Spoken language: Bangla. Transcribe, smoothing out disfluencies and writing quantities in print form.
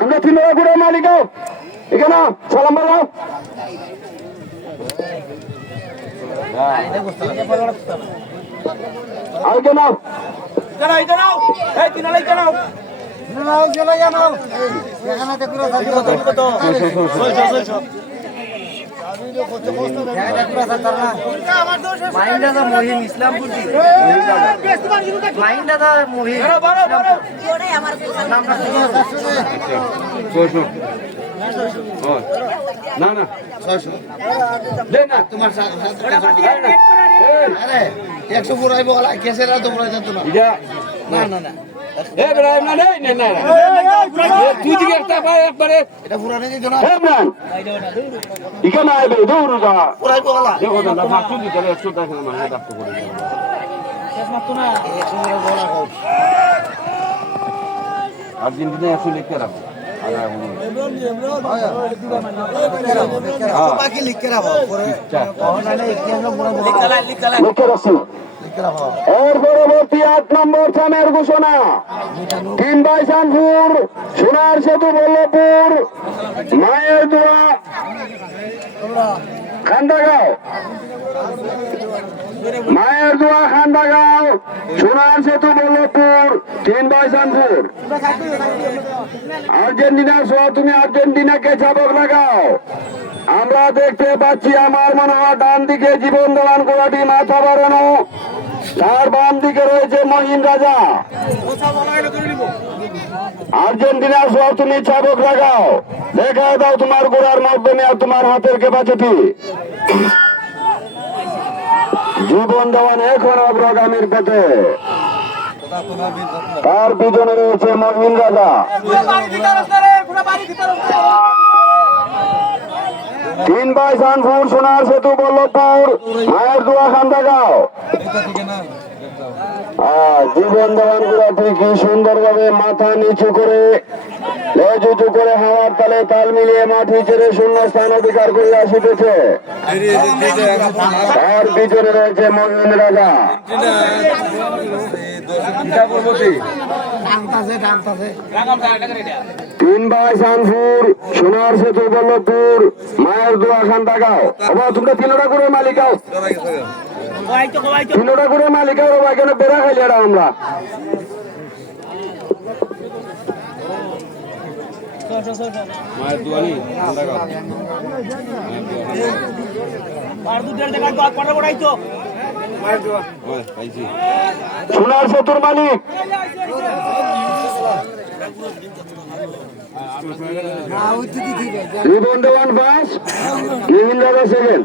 তোমরা 3 টাকা করে মালিক এখানে সালাম বলো আর কেন না না 600 দে না তোমার 100 পুরাইবো গলা কেসেরা তো পুরাই যেত না না না না ইব্রাহিম না নেই না না তুই দিকে একটা পায় একবারে এটা পুরানে দিত না ইমরান ইখানে আইবে দূর যা পুরাইবো গলা দেখো না ফাটু দিতে 100 টাকা মানে দাফত করে শেষ মাত্র না 100 গলা কও আর্জেন্টিনা 100 লিখতে রাখো বাকি লিখে রাখো এর পরবর্তী 8 নম্বর থামের ঘোষণা 3 বাইসানপুর সোনার সেতু বল্লভপুর মায়ের দোয়া খান্দাগাঁও মায়ের দোয়া খান্দাগাঁও সোনার সেতু বল্লভপুর 3 বাইসানপুর আর্জেন্টিনার সহ তুমি আর্জেন্টিনাকে চাবক লাগাও আমরা দেখতে পাচ্ছি আমার মনে হয় ডান দিকে জীবন দেওয়ান গোলাটি মাথা বাড়ানো তার বাম দিকে রয়েছে মহিন রাজা আর্জেন্টিনার সহ তুমি চাবক লাগাও দেখা দাও তোমার গোড়ার মাধ্যমে আর তোমার হাতের ক্যাপাসিটি জীবন দেওয়ান এখন অগ্রগামীর পথে তার পিছনে রয়েছে মহিন রাজা 3 বাইসানপুর সোনার সেতু বল্লভপুর মায়ের দোয়া খান্দাগাঁও জীবন দেওয়ান গুলাটি কি সুন্দর ভাবে মাথা নিচু করে লেজ উঁচু করে হাওয়ার তালে তাল মিলিয়ে মাটি ছেড়ে শূন্য স্থান অধিকার করে আসিতেছে তার পিছনে রয়েছে মহিন রাজা 3 বাইসানপুর সোনার সেতু বল্লভপুর মায়ের দোয়া খান্দাগাঁও তোমরা 3টা করে মালিকাও 3টা করে মালিকাও এখানে বেড়া খাইলে আমরা সোনার সেতুর মালিক জীবন দেওয়ান বাস 2 সেকেন্ড